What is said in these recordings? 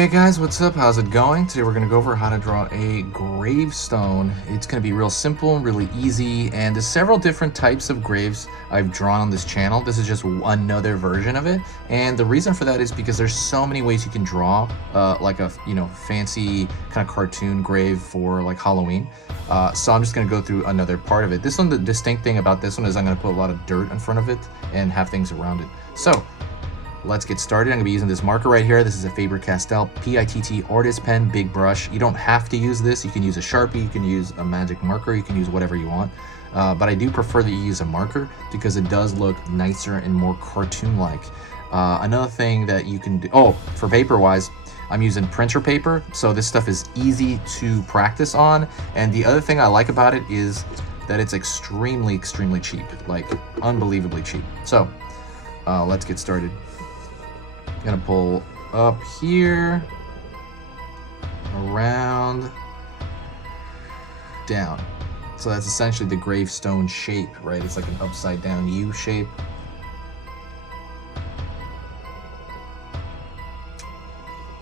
Hey guys, what's up? How's it going? Today we're going to go over how to draw a gravestone. It's going to be real simple, really easy, and there's several different types of graves I've drawn on this channel. This is just another version of it, and the reason for that is because there's so many ways you can draw like a fancy kind of cartoon grave for like Halloween. So I'm just going to go through another part of it. This one, the distinct thing about this one is I'm going to put a lot of dirt in front of it and have things around it. So let's get started. I'm going to be using this marker right here. This is a Faber-Castell PITT artist pen, big brush. You don't have to use this. You can use a Sharpie, you can use a magic marker, you can use whatever you want. But I do prefer that you use a marker because it does look nicer and more cartoon-like. Another thing that you can do, for paper-wise, I'm using printer paper, so this stuff is easy to practice on. And the other thing I like about it is that it's extremely, extremely cheap, like unbelievably cheap. So let's get started. Gonna pull up here, around, down. So that's essentially the gravestone shape, right? It's like an upside down U shape.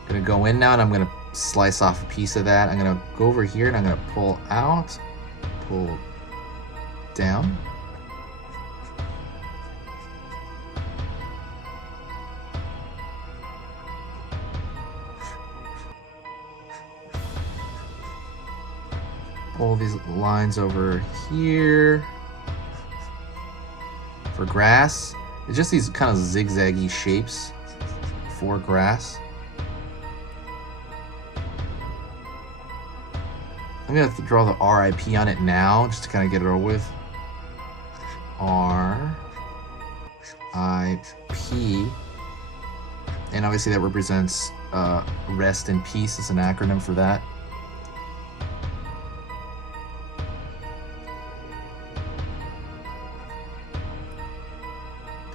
Gonna go in now and I'm gonna slice off a piece of that. I'm gonna go over here and I'm gonna pull out, pull down. Pull these lines over here. For grass, it's just these kind of zigzaggy shapes for grass. I'm gonna have to draw the RIP on it now, just to kind of get it over with. RIP. And obviously that represents rest in peace. It's an acronym for that.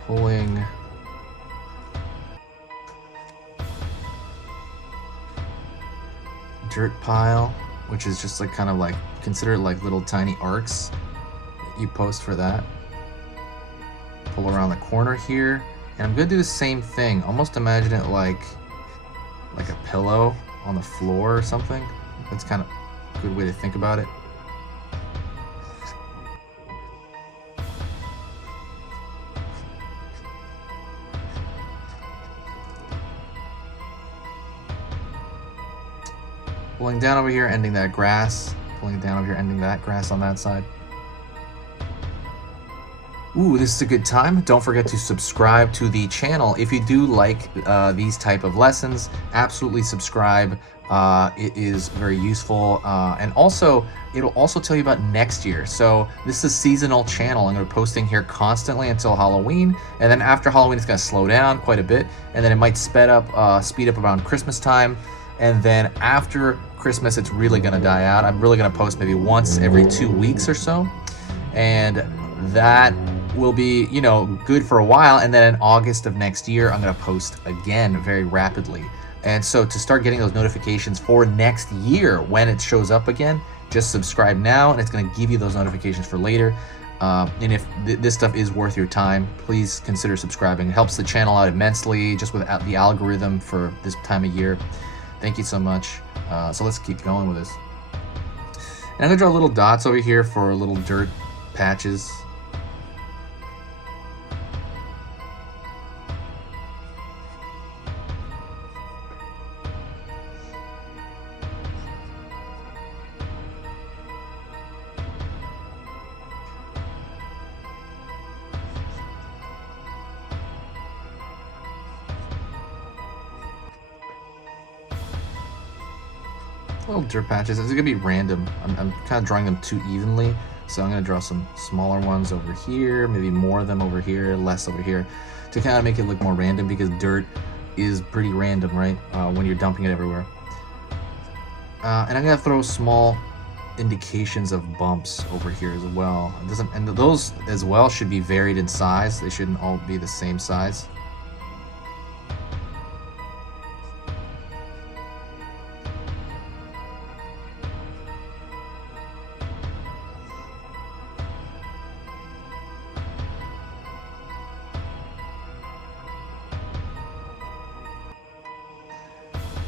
Pulling dirt pile, which is just like kind of like, consider it like little tiny arcs that you post for that. Pull around the corner here, and I'm gonna do the same thing. Almost imagine it like a pillow on the floor or something. That's kind of a good way to think about it. Pulling down over here, ending that grass. Pulling down over here, ending that grass on that side. Ooh, this is a good time. Don't forget to subscribe to the channel. If you do like these type of lessons, absolutely subscribe. It is very useful. And also, it'll also tell you about next year. So this is a seasonal channel. I'm going to be posting here constantly until Halloween. And then after Halloween, it's going to slow down quite a bit. And then it might speed up around Christmas time. And then after Christmas, it's really gonna die out. I'm really gonna post maybe once every 2 weeks or so. And that will be, good for a while. And then in August of next year, I'm gonna post again very rapidly. And so to start getting those notifications for next year, when it shows up again, just subscribe now and it's gonna give you those notifications for later. And if this stuff is worth your time, please consider subscribing. It helps the channel out immensely, just with the algorithm for this time of year. Thank you so much. So let's keep going with this. And I'm gonna draw little dots over here for little dirt patches. Little dirt patches. It's gonna be random. I'm kind of drawing them too evenly, so I'm gonna draw some smaller ones over here, maybe more of them over here, less over here, to kind of make it look more random, because dirt is pretty random, right? When you're dumping it everywhere. And I'm gonna throw small indications of bumps over here as well. And those as well should be varied in size. They shouldn't all be the same size.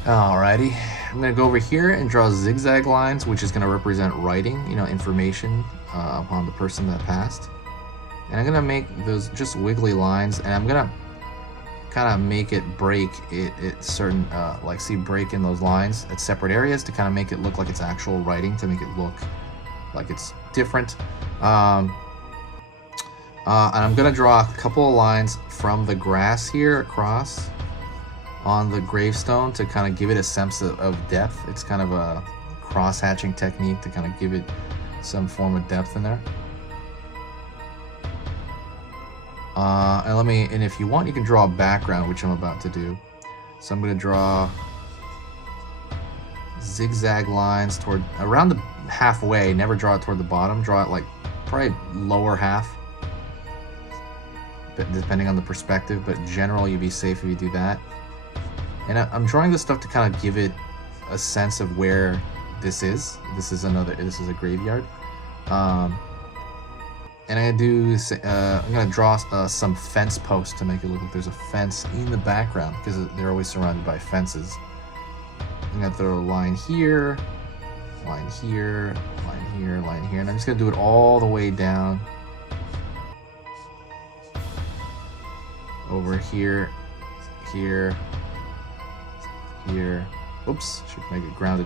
Alrighty, I'm gonna go over here and draw zigzag lines, which is gonna represent writing, you know, information upon the person that passed. And I'm gonna make those just wiggly lines, and I'm gonna kind of make it break it certain, like see break in those lines at separate areas to kind of make it look like it's actual writing, to make it look like it's different. And I'm gonna draw a couple of lines from the grass here across on the gravestone to kind of give it a sense of depth. It's kind of a cross-hatching technique to kind of give it some form of depth in there. And if you want, you can draw a background, which I'm about to do. So I'm going to draw zigzag lines toward around the halfway. Never draw it toward the bottom. Draw it like probably lower half, depending on the perspective. But generally, you'd be safe if you do that. And I'm drawing this stuff to kind of give it a sense of where this is. This is a graveyard. And I'm gonna draw some fence posts to make it look like there's a fence in the background, because they're always surrounded by fences. I'm gonna throw a line here, line here, line here, line here, and I'm just gonna do it all the way down over here, here, here. Oops, should make it grounded.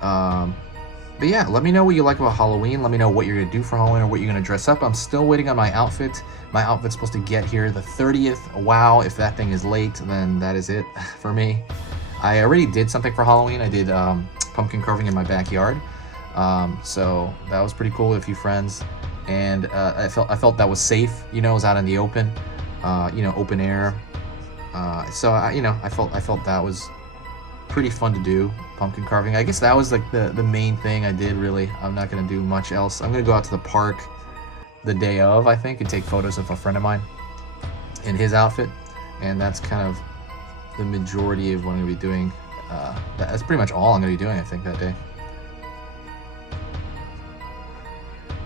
But yeah, let me know what you like about Halloween. Let me know what you're gonna do for Halloween or what you're gonna dress up. I'm still waiting on my outfit. My outfit's supposed to get here the 30th. Wow, if that thing is late, then that is it for me. I already did something for Halloween. I did pumpkin carving in my backyard. So that was pretty cool with a few friends. And I felt that was safe. You know, it was out in the open, you know, open air. So I felt that was pretty fun to do, pumpkin carving. I guess that was like the main thing I did, really. I'm not gonna do much else. I'm gonna go out to the park the day of, I think, and take photos of a friend of mine in his outfit, and that's kind of the majority of what I'm gonna be doing. That's pretty much all I'm gonna be doing, I think, that day.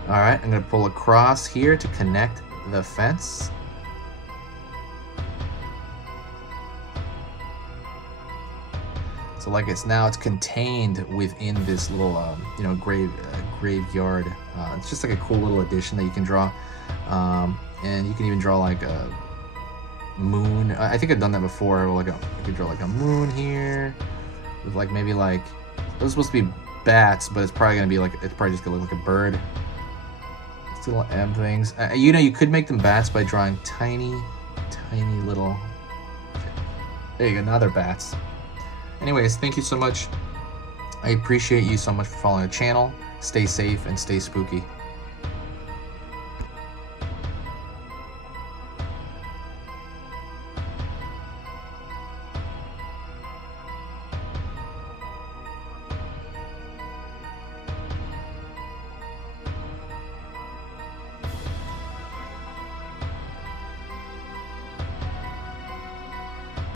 All right, I'm gonna pull across here to connect the fence. So like it's contained within this little graveyard. It's just like a cool little addition that you can draw, and you can even draw like a moon. I think I've done that before. Like you could draw like a moon here with like maybe like those are supposed to be bats, but it's probably just gonna look like a bird. It's little M things. You could make them bats by drawing tiny little. There you go. Now they're bats. Anyways, thank you so much. I appreciate you so much for following the channel. Stay safe and stay spooky.